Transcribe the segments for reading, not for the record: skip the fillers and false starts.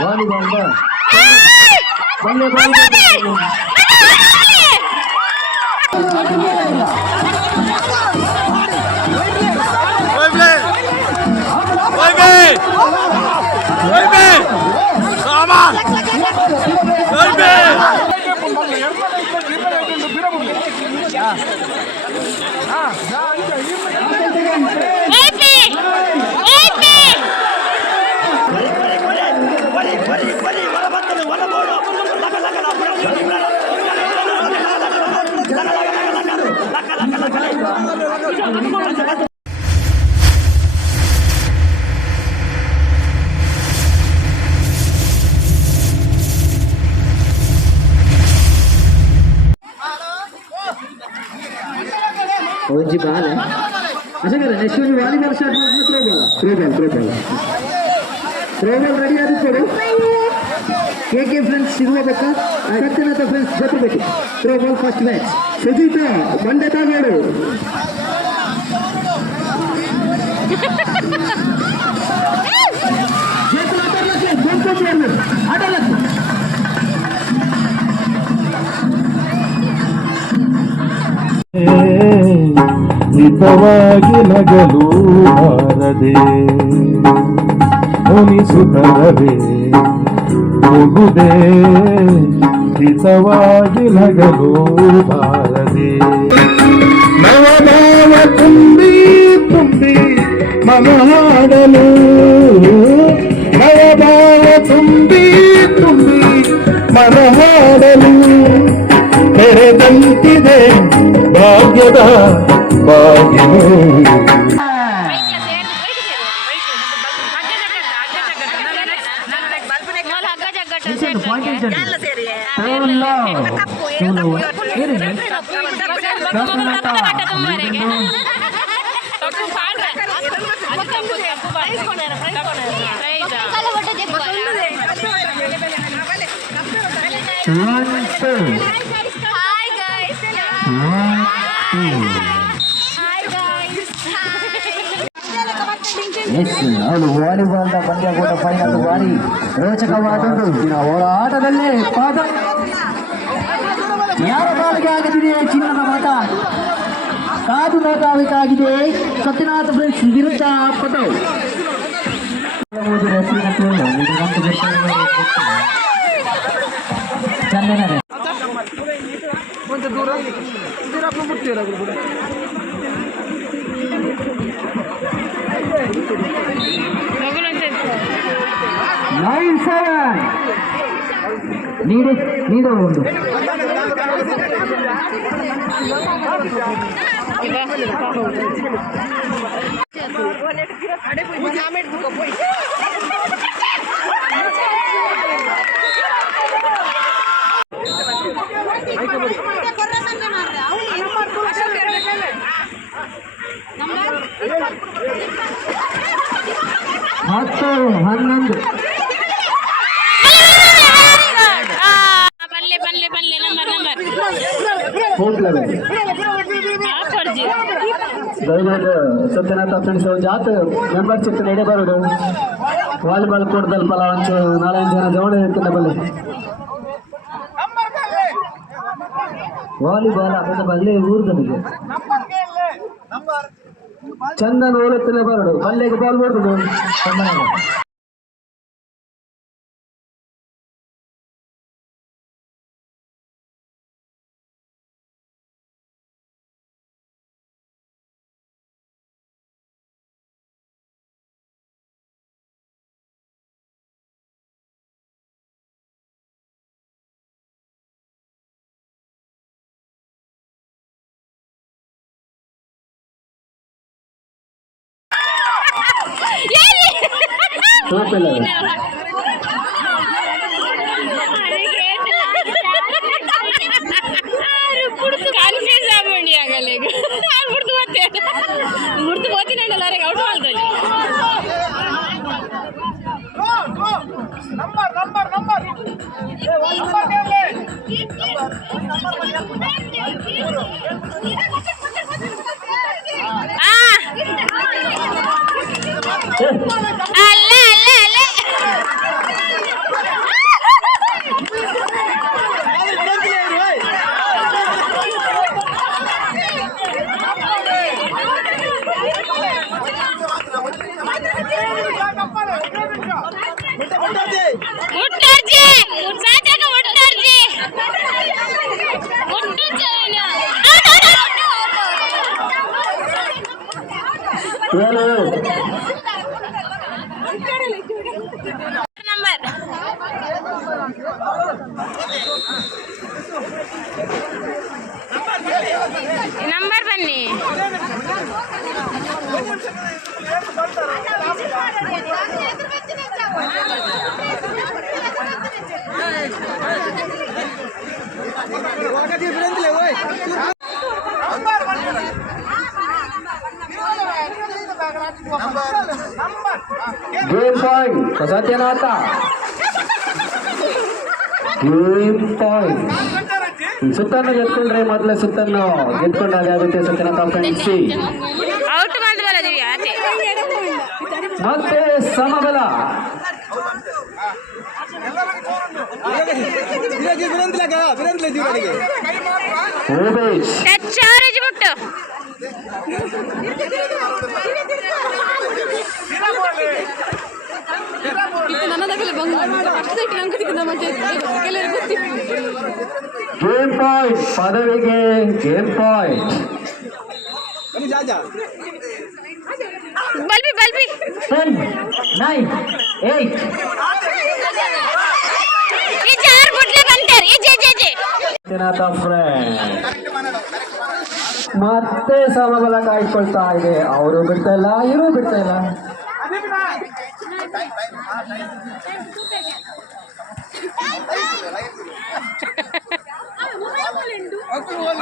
Volleyball ಒಂಜಿ ball ಅಶಂಕರ next ಒಂದು ವಾಲಿಬಾಲ್ ಸ್ಟಾರ್ಟ್ ಥ್ರೋಬಾಲ್ ರೆಡಿ ಆದ ಕೊಡು ಕೆ ಫ್ರೆಂಡ್ಸ್ ಸಿಗಬೇಕಾ ಸತ್ಯನಾಥ ಫ್ರೆಂಡ್ಸ್ ಜೊತೆಬೇಕು ಥ್ರೋಬಾಲ್ ಫಸ್ಟ್ ಮ್ಯಾಚ್ ಸುಜಿತ ಬಂಡೆ ತಾಗೋಡು ಆಟಲಕ್ಕೆ ಹಿತವಾಗಿ ನಗಲು ಬಾರದೆ ಮುನಿಸುತ್ತರದೆ ಮುಗುದೆ ಹಿತವಾಗಿ ನಗಲು ಬಾರದೆ ನವಭಾವ ತುಂಬಿ ತುಂಬಿ ಮನ ಹಾಡಲು ನವಭಾವ ತುಂಬಿ ತುಂಬಿ ಮನ ಹಾಡಲು ತೆರೆದಂತಿದೆ ಭಾಗ್ಯದ ಬಾಗಿಲು ಅವಳು ವಾಲಿಬಾಲ್ ಪಂದ್ಯಾಕೂಟ ಫೈನಲ್ ಭಾರಿ ರೋಚಕವಾದದ್ದು ಅವರ ಆಟದಲ್ಲೇ ಪಾದ ಯಾರ ಬಾಲಿಗೆ ಆಗದಿದೆ ಚಿನ್ನದ ಮತ ಕಾದು ನೋಡಬೇಕಾಗಿದೆ ಸತ್ಯನಾಥ ಫ್ರೆಂಡ್ಸ್ ವಿರುದ್ಧ ಪದವು ಚಂದನ ನೀಡು ಒಂದು ಹತ್ತು 11 ಸತ್ಯನಾಥ ಫ್ರೆಂಡ್ಸ್ ಜಾತ ಮೆಂಬರ್ಶಿಪ್ ನಡೆ ಬರೋಡು ವಾಲಿಬಾಲ್ ಕೊಡ್ದಲ್ಪಲ್ಲ ಒಂದು 4-5 ಜನ ಜವಳ ಇರ್ತಿಲ್ಲ ಬಲ್ಲೆ ವಾಲಿಬಾಲ್ ಅದನ್ನ ಬಲ್ಲೆ ಊರ್ದನಿಗೆ ಚಂದನ ಓಲತ್ತಿಲ್ಲ ಬರೋಡು ಬಲ್ಲೆಗೆ ಬಾಲ್ ಬರೋದು ಮುಟ್ಟರ್ಜಿ ಸಾಚಕ ಮುಟ್ಟರ್ಜಿ ನಂಬರ್ ನಂಬರ್ ಬನ್ನಿ game point Satyanatha game point ಸುತ್ತನ್ನು ಗೆದ್ಕೊಂಡ್ರೆ ಮೊದಲೇ ಸುತ್ತನ್ನು ಗೆದ್ಕೊಂಡಾಗ ಆಗುತ್ತೆ ಸತ್ಯನಾಥ ಫ್ರೆಂಡ್ಸಿ ಔಟ್ ಬಂದು ಬರೋದಿವಿ ಆಚೆ ಮತ್ತೆ ಸಮಬಲ ಉಮೇಶ್ ಟಚ್ ಚಾರ್ಜ್ ಬಿಟ್ಟು ಗೇಮ್ ಪಾಯಿಂಟ್ ಪದವಿಗೆ ಗೇಮ್ ಪಾಯಿಂಟ್ ಬಲ್ಬಿ ಬಲ್ಬಿ 10 9 8 ಈ ಚಾರ್ ಬುಟ್ಲೆ ಬಂತಾರೆ ಈ J J J Satyanatha friend ಮತ್ತೆ ಸಮಬಲ ಕಾಯ್ಕೊಳ್ತಾ ಇದೆ ಅವರು ಬಿಡ್ತಾ ಇಲ್ಲ ಇವರು ಬಿಡ್ತಾ ಇಲ್ಲ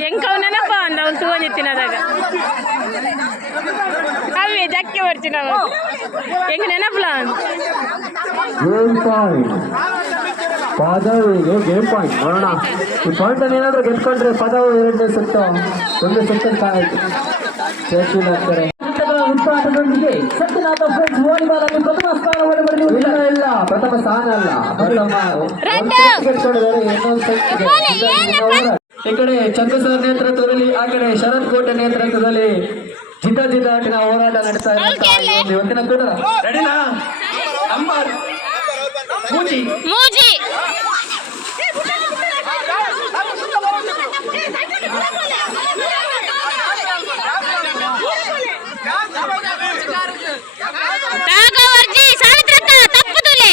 ಹೆಂಗ್ ಅವನಪ್ಪ ಅಂದ ಅವ್ನು ತಗೊಂಡಿ ತಿನ್ನೋದಾಗ ಅವೇ ಜಕ್ಕೆ ಬರ್ತೀನಿ ನಾವು ಹೆಂಗ್ ನೆನಪಲ್ಲ ಗೇಮ್ ಪಾಯಿಂಟ್ ಪದವಿಗೆ ಗೇಮ್ ಪಾಯಿಂಟ್ ನೋಡೋಣ ಈ ಪಾಯಿಂಟ್ ಅಲ್ಲಿ ಏನಾದ್ರು ಗೆದ್ಕೊಂಡ್ರೆ ಪದವು ಎರಡನೇ ಸುತ್ತ ಒಂದು ಸುತ್ತ ಸೇರ್ತಿದ್ದಾರೆ ಉತ್ಪಾದನದೊಂದಿಗೆ ಸತ್ಯನಾಥ ಫ್ರೆಂಡ್ಸ್ ವಾಲಿಬಾಲ್ ಅಲ್ಲಿ ಪ್ರಥಮ ಸ್ಥಾನವನ್ನು ಪಡೆದಿರುವುದು ಇಲ್ಲ ಇಲ್ಲ ಪ್ರಥಮ ಸ್ಥಾನ ಅಲ್ಲ ಈ ಕಡೆ ಚಂದ್ರಸರ್ ನೇತೃತ್ವದಲ್ಲಿ ಆ ಕಡೆ ಶರತ್ ಕೋಟೆ ನೇತೃತ್ವದಲ್ಲಿ ಜಿದ್ದಾಟಿನ ಹೋರಾಟ ನಡೆಸ್ತಾ ಇರುವಂತಹ ಇವತ್ತಿನ ಕೂಡ ರೆಡಿನಾ ನಂಬರ್ ಮೂಜಿ ಮೂಜಿ ನಾಗವರ್ಜಿ ಸಾವಿತ್ರಕ್ಕ ತಪ್ಪುದುಲೆ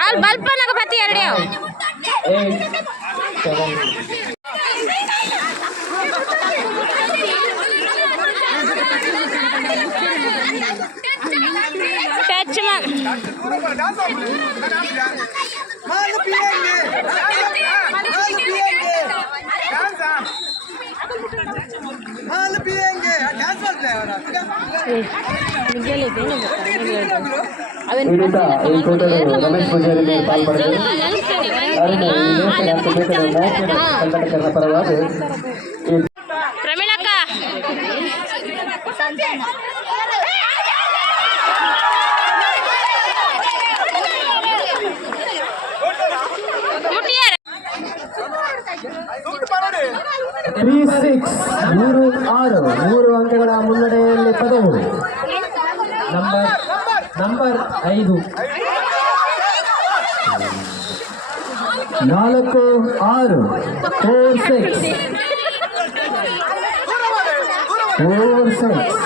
ಅಲ್ಲಿ ಬಲ್ಪನಾಗ ಬತ್ತಿ ಎರಡೇ ಟಚ್ ರಮೇಶ್ ಪೂಜಾರಿ ಪಾಲ್ಪಡಿದರು ಕರ್ನಾಟಕದ ಪರವಾಗಿ ಪ್ರಮೀಳಕ್ಕ ಮುಟ್ಟಿಯಾರ 3-6 3 ಅಂಕಗಳ ಮುನ್ನಡೆಯಲ್ಲಿ ಪದವು ನಂಬರ್ 5 4-6 4-6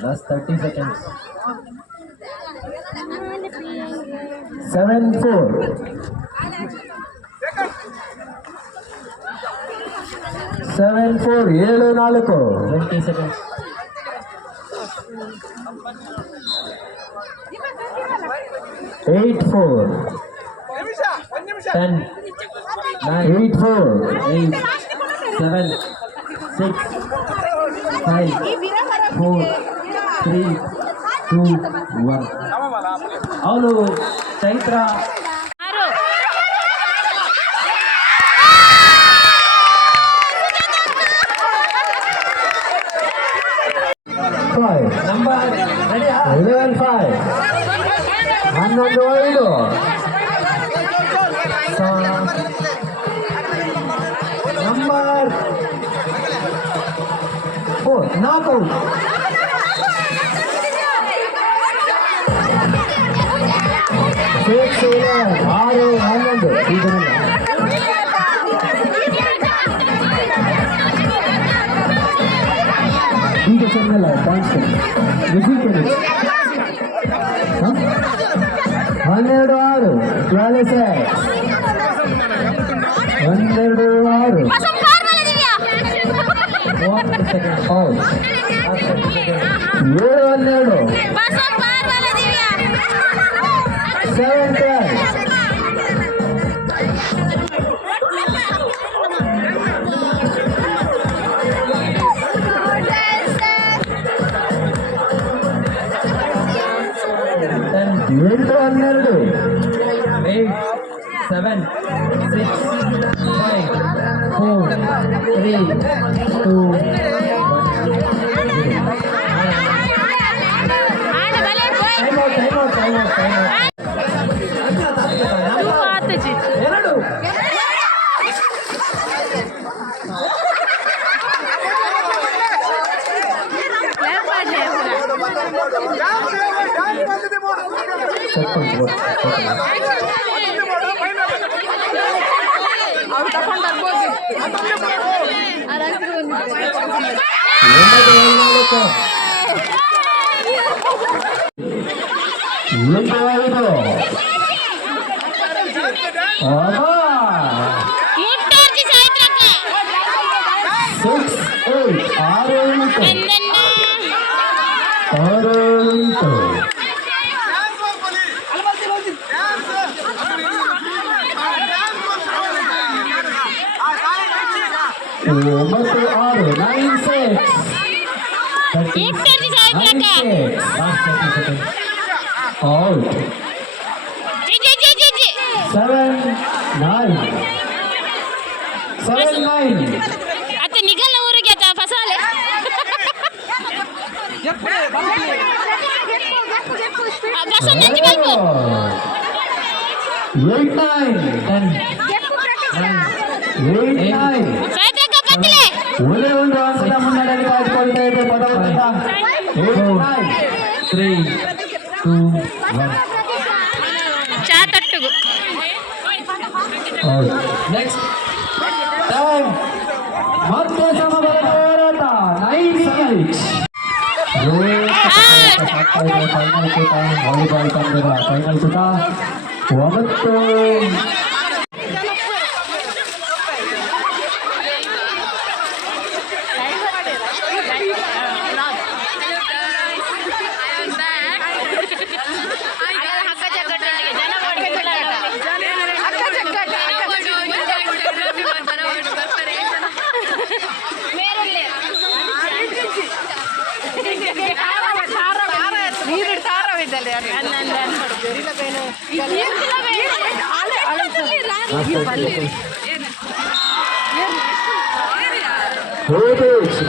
Last 30 seconds. 7-4. 7-4 7-4 20 seconds. 8-4 10 9 8-4 8 7 6 5 4 3 2 1 ಅವನು ಚೈತ್ರ ಆರು ನಂಬರ್ 11-5 11 ನಂಬರ್ 4 ನಾಕೌಟ್ 6 6 11 ಇದನ್ನ ಈಗ ಚೆನ್ನಲ್ಲ ಪಾಯಿಂಟ್ಸ್ ವಿಜಿಟ್ 12-6 12 6 ಸೆಕೆಂಡ್ ಪೌಸ್ 7-12 7-12 8-12 8 7 6 5 4 3 2 ಎರಡು ಒಂಬತ್ತು ಆರು 9-6 ಔಟ್ 7-9 आता निघाल ना ऊर घेता फसाले 8-9 ಒಳ್ಳೆ ಒಂದು ಅಂಕದ ಮುನ್ನಡೆಯಲ್ಲಿ ಕಾಯ್ದುಕೊಳ್ತಾ ಇದೆ ಪದವರ್ತ 8-9 3 2 1 ಚಾ ತಟ್ಟುಗು ನೆಕ್ಸ್ಟ್ ಟೈಮ್ ಮತ್ತೆ ಸಮಬಲದ ಹೋರಾಟ 9-8 ಫೈನಲ್ ಕೂಟ ವಾಲಿಬಾಲ್ ತಂಡದ ಫೈನಲ್ ಕೂಟ 9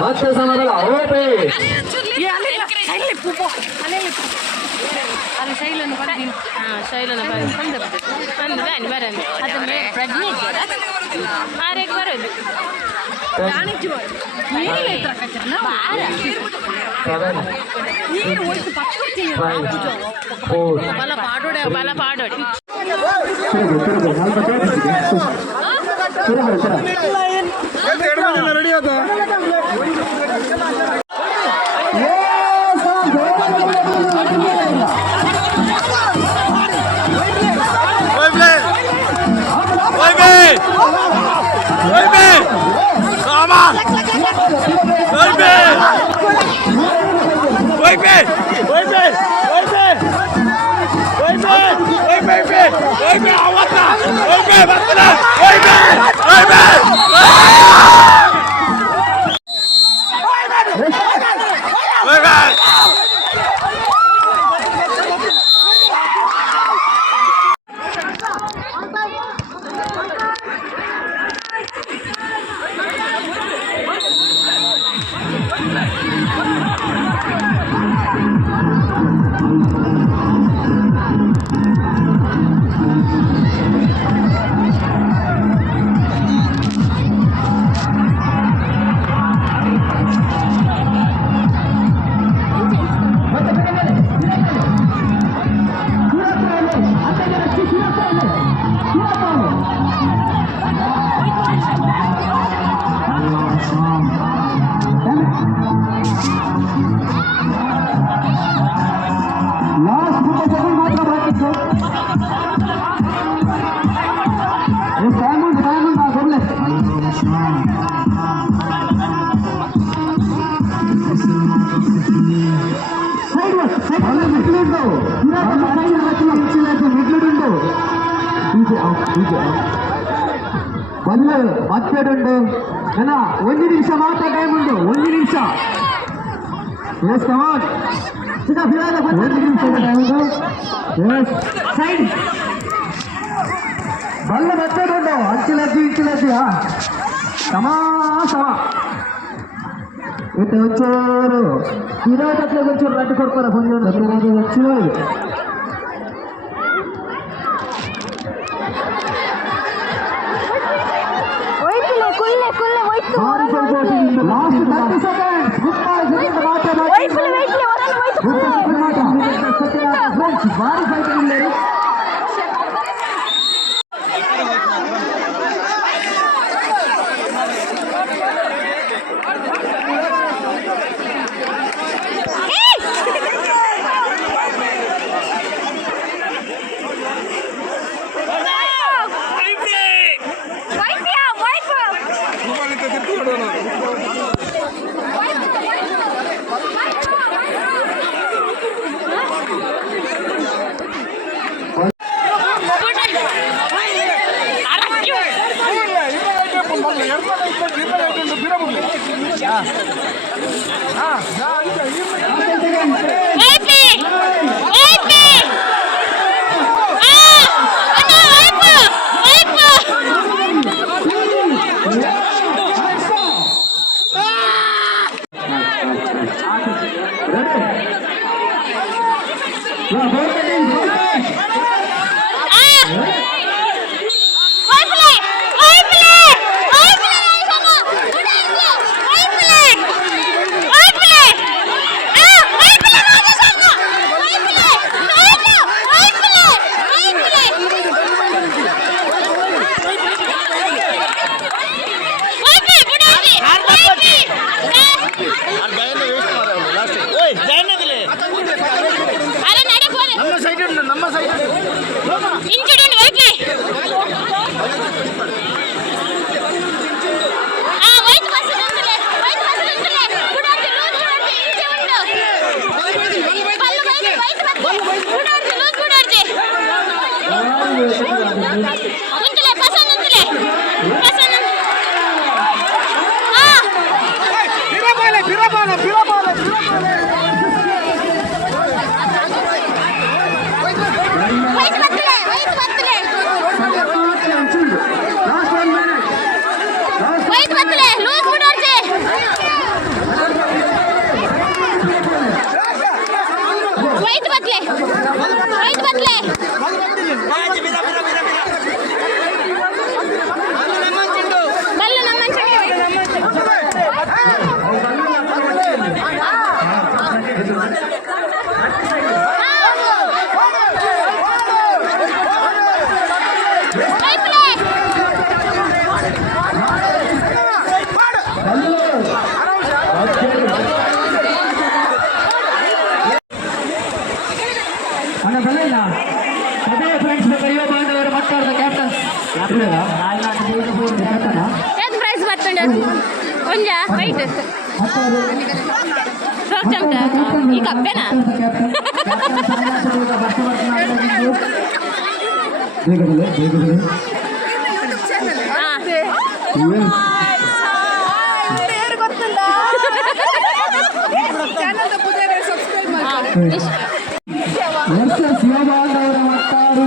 ಮತ್ತೆ ಸಮಬಲ ಶೈಲನ ಬರೋದು ಅದನ್ನ ಪ್ರಜ್ಞೆ ಆರೆಗೆ ಬರೋದು ಬಲ ಪಾಡೋಡೆ ಬಲ ಪಾಡೋಡೆ ರೆಡಿ ಅದು Come on! ಲಾಸ್ಟ್ ಸೆಕೆಂಡ್ ಮಾತ್ರ ಬಾಕಿತ್ತು. ಡೈಮಂಡ್ ಕೊಡ್ಲೆ ಬಲ್ಲು ಮತ್ತೇಡುಂಡು ಜನ 1 ನಿಮಿಷ ಮಾತ್ರ ಟೈಮ್ ಉಂಟು. 1 ನಿಮಿಷ. ಎಸ್ ಕಮಾನ್ 1 ನಿಮಿಷ ಟೈಮ್ ಉಂಟು. ಎಸ್ ಸೈಡ್ ಬಲ್ಲ ಮತ್ತೇಡುಂಡು ಅಂಚಿಲಜ್ಜಿ ಸಮ ಇಟ್ಟು ಒಂಚೂರು ಇರೋಟಕ್ಕೆ ಒಂಚೂರು ರಟ್ಟು ಕೊಡ್ತಾರೆ ಬಂದು ಹೆಚ್ಚಿನವರಿಗೆ. ಭಾರಿ ಫೈಟಿಂಗ್ ಇಲ್ಲ. ಪ್ರೈಸ್ ಬರ್ತಂಡ ಒಂಜ ವೈಟ್ ಫ್ರಾಕ್ ಚಮಟ ಈ ಕಪ್ಪೆನಾ ಶಿವಬಾಂಧವರ Mattaru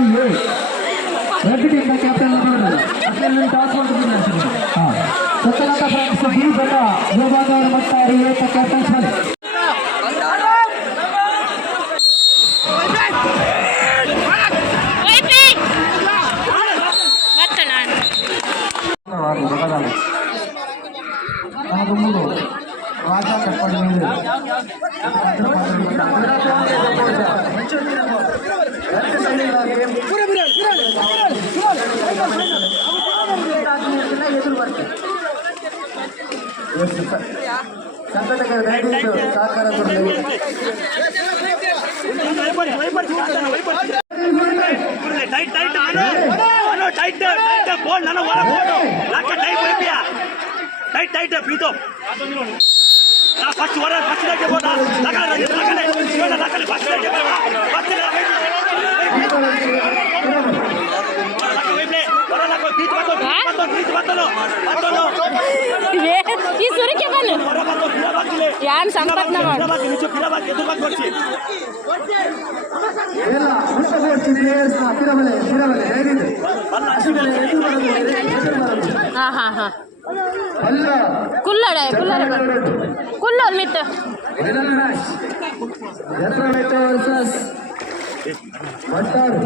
red team captain toss ಮಾಡ್ತಿದ್ದೀನಿ ಸತ್ತನಾಥ friends B but ಶಿವಬಾಂಧವರ Mattaru captain ಶಾಲೆ ರಾಜಾ ಕಪ್ಪಡಿ ಸಂಘಟಕರ ದಯವಿಟ್ಟು ಸಹಕಾರ ಕೊಡಲಿ. ಟೈಟ್ ಪ್ರೀತು ಫಸ್ಟ್ ವರ ಫಸ್ಟ್ ಈ ಸುರಿಕೆ ಬನ್ನು ಯಾನ್ ಸಂಪತ್ನ ಮಾಡು ಎಲ್ಲ ಮುಟ್ಟಗೋಡ್ಸಿ ಪ್ಲೇಯರ್ಸ್ನ ಪಿರಬಲೆ ದಯವಿಟ್ಟು ಹಾ ಹಾ ಹಾ ಅಲ್ಲ ಕುಲ್ಲಡ ಕುಲ್ಲೋಲ್ ಮಿತ್ತ ಎತ್ತರಮೆಟ್ಟ ವರ್ಸಸ್ ಮಟ್ಟಾರು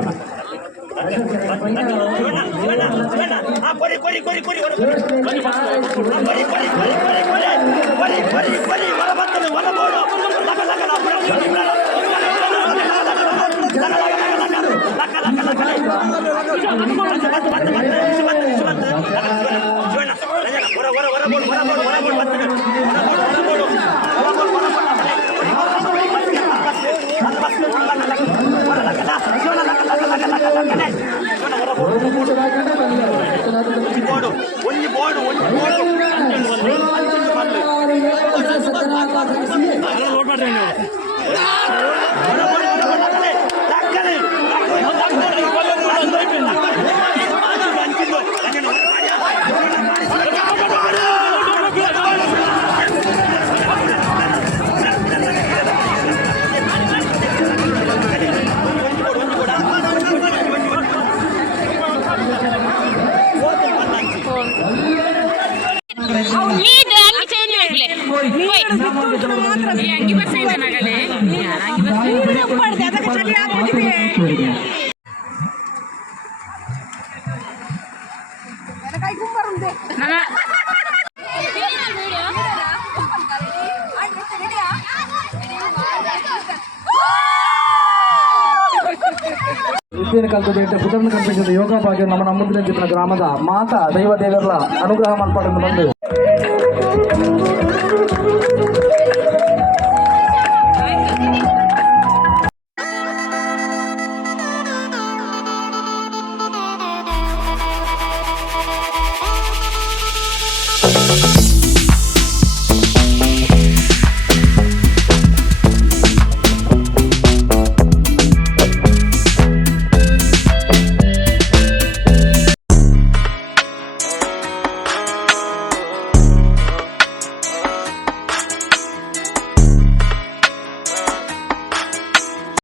ಇತ್ತೀನ ಕಾಲದ ಬೇಟೆ ಬುಧನ ಕಲ್ಪಿಸಿದ ಯೋಗ ಭಾಗ್ಯ ನಮ್ಮ ನಮ್ಮಂದಿನ ಜಿಪ್ಪಿನ ಗ್ರಾಮದ ಮಾತಾ ದೈವ ದೇವರ ಅನುಗ್ರಹ ಮಾಡ್ಕೊಂಡು ಬಂದು